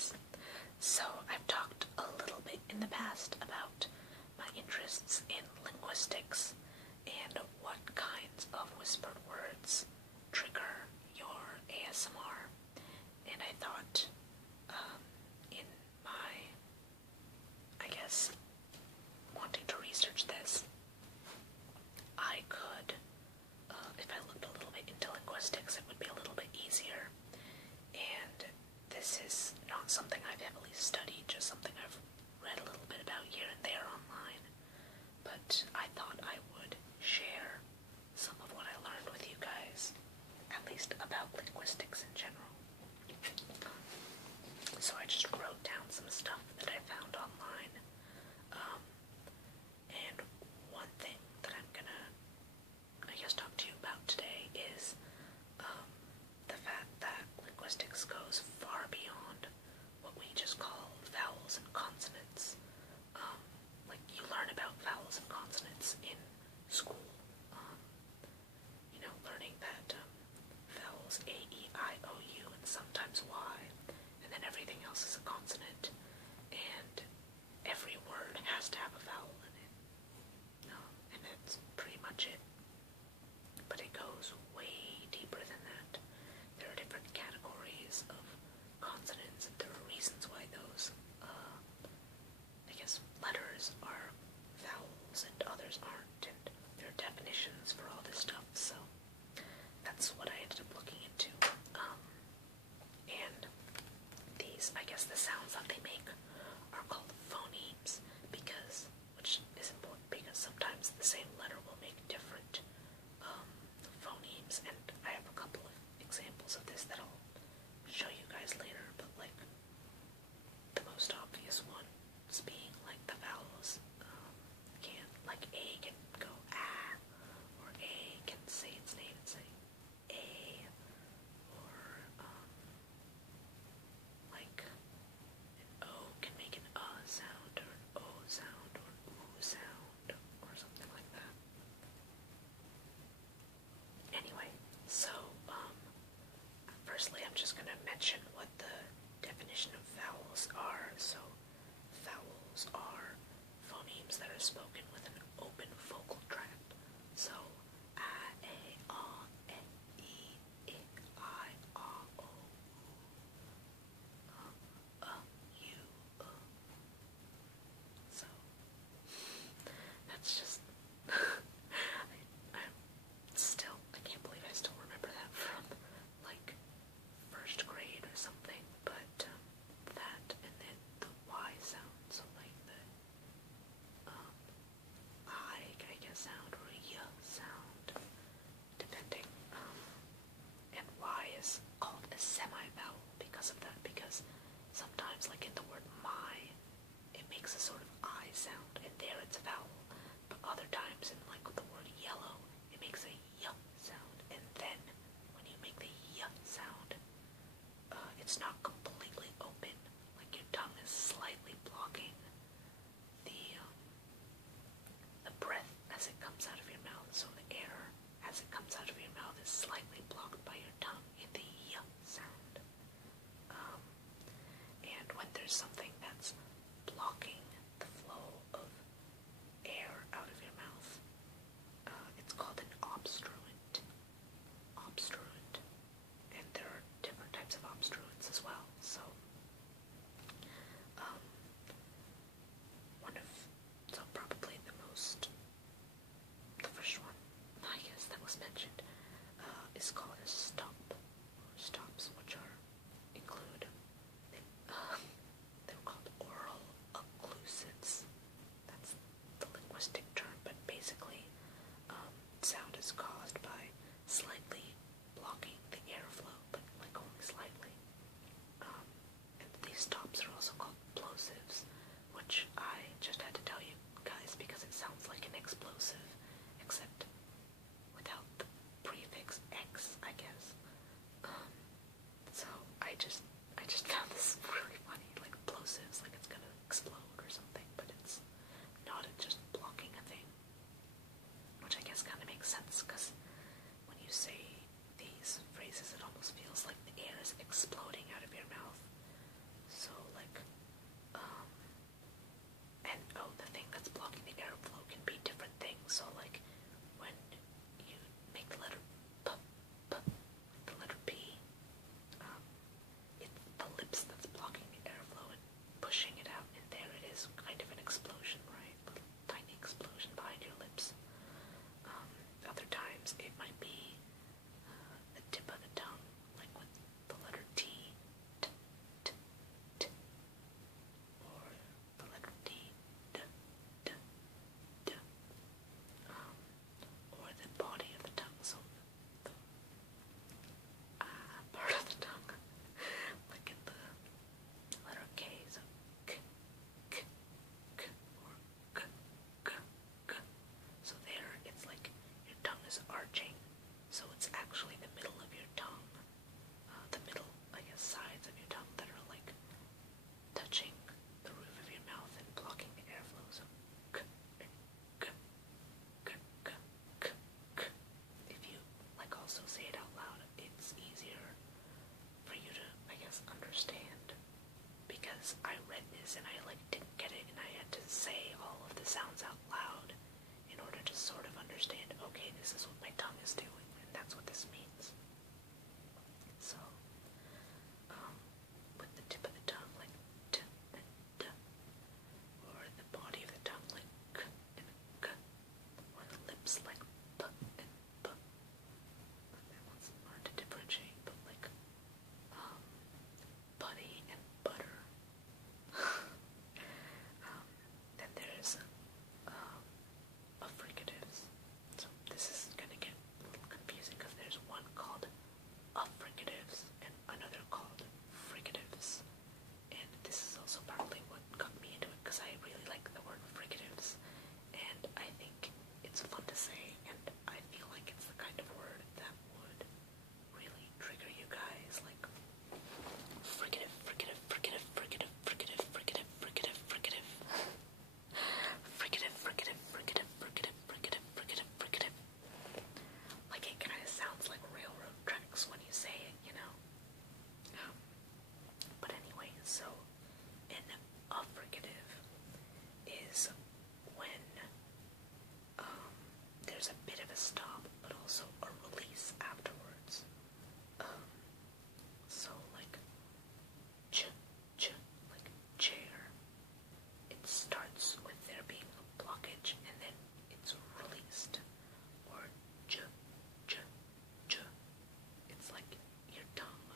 guys. So I've talked a little bit in the past about my interests in linguistics and what kinds of whispered words trigger your ASMR. And I thought in my, wanting to research this, I could, if I looked a little bit into linguistics, it would be a little bit easier. And this is not something I've heavily studied, just something I've read a little bit about here and there online. But I thought I would share some of what I learned with you guys, at least about linguistics in general. So I just wrote down some stuff that I found online. And one thing that I'm gonna, talk to you about today is the fact that linguistics goes far beyond what we just call vowels and consonants. You learn about vowels and consonants in school. Learning that vowels A, E, I, O, U, and sometimes Y, and then everything else is a consonant, and every word has to have a vowel in it. And that's pretty much it. But it goes way deeper than that. There are different categories of consonants, and there are reasons why those, letters are vowels and others aren't, and there are definitions for all this stuff, so that's what I ended up looking into. And these, the sounds that they make are called phonemes, which is important because sometimes the same letter will make different phonemes, and I have a couple of examples of this that I'll show you guys later, but the most obvious one is being the vowels. A can go ah, or A can say its name and say A, or an O can make an sound, or an O sound, or an oo sound, or something like that. Anyway, so firstly I'm just going to mention what the definition of vowels are. So vowels are phonemes that are spoken with an open vocal tract. So a, e, I, o, u, So that's just I can't believe I still remember that from first grade or something, but that, and then the Y sound, so the I guess sound, or a y sound, depending, and Y is called a semi-vowel because of that, because sometimes in the word my, it makes a sort of I sound, and there it's a vowel, but other times in the word yellow, it makes a y sound, and then when you make the y sound, it's not completely open, your tongue is slightly blocking the breath as it comes out of your mouth, so the air as it comes out of your mouth is slightly blocked by your tongue in the y sound. And when there's something that's blocking the flow of air out of your mouth, it's called an obstruent. And there are different types of obstruents as well. So, probably the first one, that was mentioned, is called this is what my tongue is doing, and that's what this means. So, with the tip of the tongue like t and d, or the body of the tongue like k and k, or the lips like p and b. That one's hard to differentiate, but like buddy and butter. Then there's affricatives. So this is gonna get a little confusing because there's one called affricatives and another called fricatives. And this is also partly what got me into it, because I really like the word fricatives, and I think it's fun to say, and I feel like it's the kind of word that would really trigger you guys, like fricative, fricative, fricative, fricative, fricative, fricative, fricative, fricative, fricative, fricative, fricative, fricative, fricative, fricative, fricative. Like it kind of sounds like railroad tracks when you say it, you know? But anyway, so an affricative is when there's a bit of a stop, but also a release afterwards. So like like chair. It starts with there being a blockage and then it's released. Or j. It's like your tongue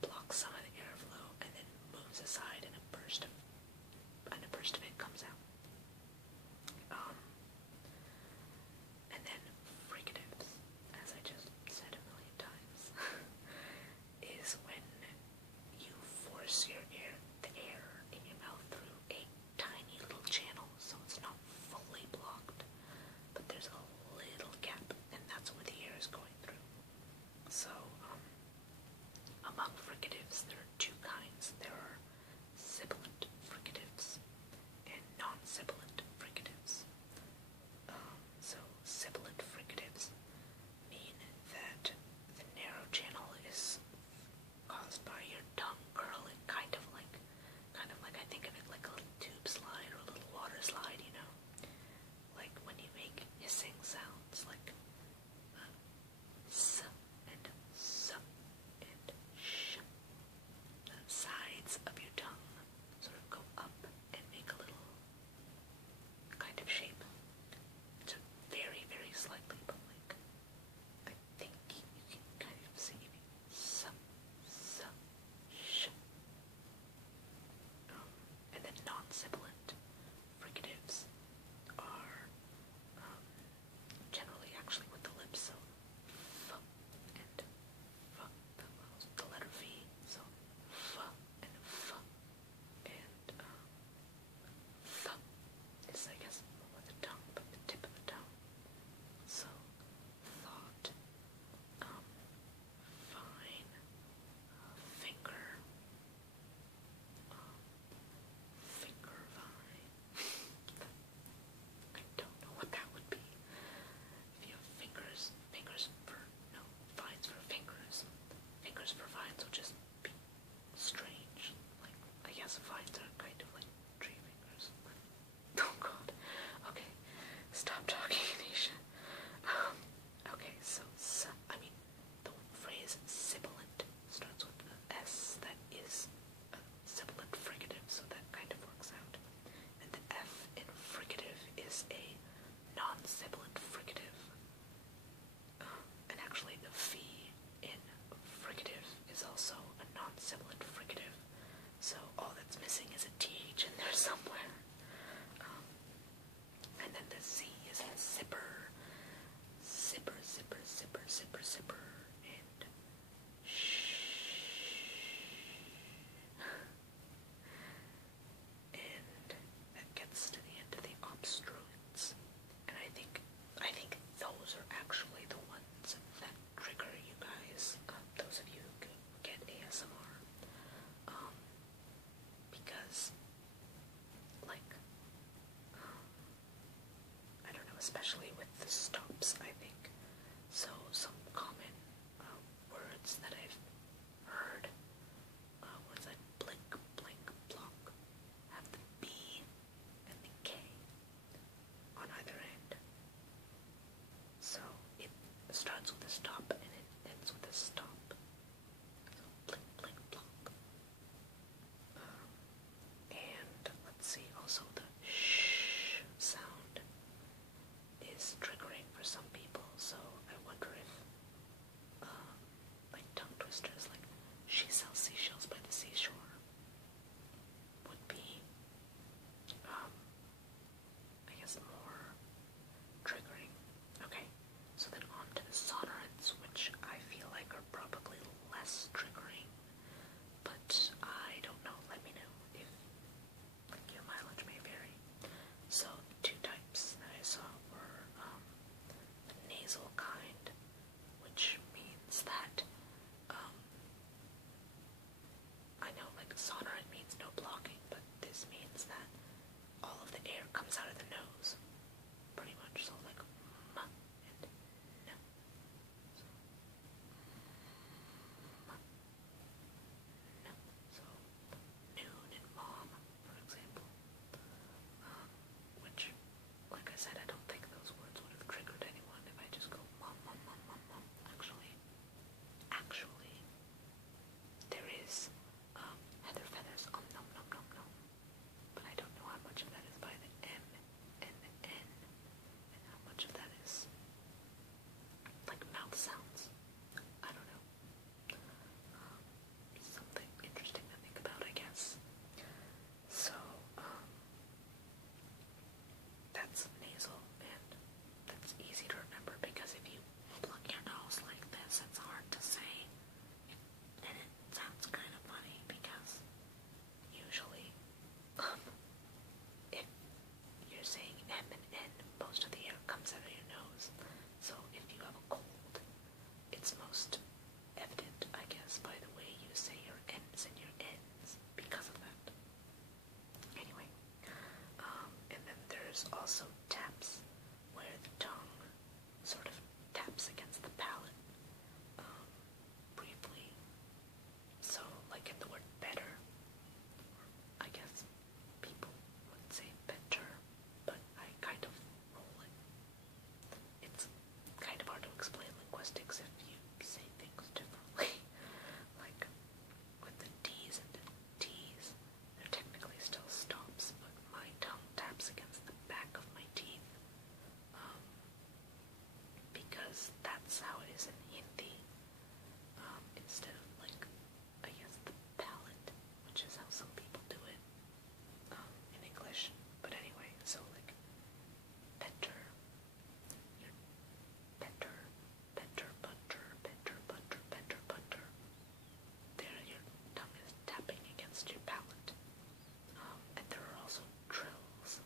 blocks some of the airflow and then moves aside and a burst of it comes out. And then fricatives, as I just said a million times, is when you force the air in your mouth through a tiny little channel, so it's not fully blocked, but there's a little gap, and that's where the air is going through. So, among fricatives, there are two kinds. There are sibilant fricatives and non-sibilant fricatives. So sibilant fricatives mean that the narrow channel is caused by your tongue curling, kind of like I think of it like a little tube slide or a little water slide, you know? Like when you make hissing sounds like s and s and sh. The sides of your tongue sort of go up and make a little kind of shape. It's very, very slightly, but like I think you can kind of see s, sh. And then non-sibilant fricatives are generally actually with the lips, so f and f, the letter V, so f and f, and th is, I guess, more with the tongue, but the tip of the tongue. So thought, fine, finger, finger vine. I don't know what that would be. If you have fingers for, no, vines for fingers. Fingers for vines will just be strange. Like, I guess vines are kind of like tree fingers. Oh god. Okay, stop talking, Anisha. Okay, so, the phrase sibilant starts with an S that is a sibilant fricative, so that kind of works out. And the F in fricative is a non-sibilant fricative. And actually the V in fricative is also a non-sibilant fricative. So all that's missing is a TH in there somewhere. And then the Z is in zipper. Zipper, zipper, zipper, zipper, zipper, and and that gets to the end of the obstruents. And I think those are actually the ones that trigger you guys, those of you who get ASMR, because, like, I don't know, especially with the stops, I think. So some common words that I've heard, words like blink, blink, block, have the B and the K on either end. So sonorant means no blocking, but this means that all of the air comes out of the nose, pretty much. So like m and n. So, m, n. So noon and mom, for example. Which, like I said, I don't think those words would have triggered anyone if I just go mom, mom, mom, mom, mom. Actually, there is heather feathers, nom, nom, nom, nom. But I don't know how much of that is by the M and the N, and how much of that is like mouth sounds. I don't know. Something interesting to think about, I guess. So, that's nasal, and that's easy to remember because if you plug your nose like this, it's hard to say. And it sounds kind of funny because usually, if you're saying M and N, most of the air comes out of your nose. So if you have a cold, it's most evident, I guess, by the way you say your N's and your N's because of that. Anyway, and then there's also taps, where the tongue sort of taps against the palate, briefly. So, like in the word better, I guess people would say better, but I kind of roll it. It's kind of hard to explain linguistics if you say things differently. Like, with the D's and the T's, they're technically still stops, but my tongue taps against the back of my teeth, because that's how it is in Hindi, instead of, like, I guess the palate, which is how some people do it, in English. But anyway, so, like, better, you're better, better, butter, better, butter, better, butter. There, your tongue is tapping against your palate. And there are also trills,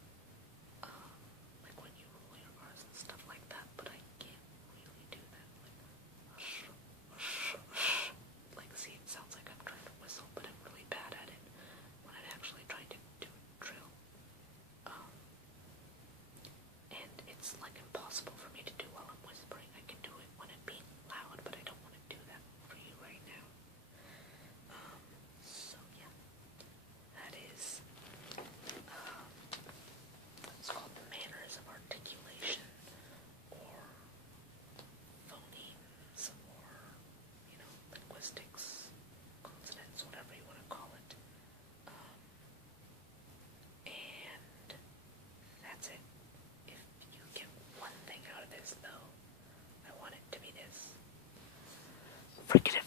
like when you roll your R's and stuff like that, but I can't really do that. Like, see, it sounds like I'm trying to whistle, but I'm really bad at it when I'm actually trying to do a trill. And it's like impossible for me to do while I'm whispering. I can do it when I'm being loud, but I don't want to do that for you right now. So yeah, that is, it's called the manners of articulation, or phonemes, or, linguistics, consonants, whatever you want to call it. And that's it. If you get one thing out of this, though, I want it to be this. Fricative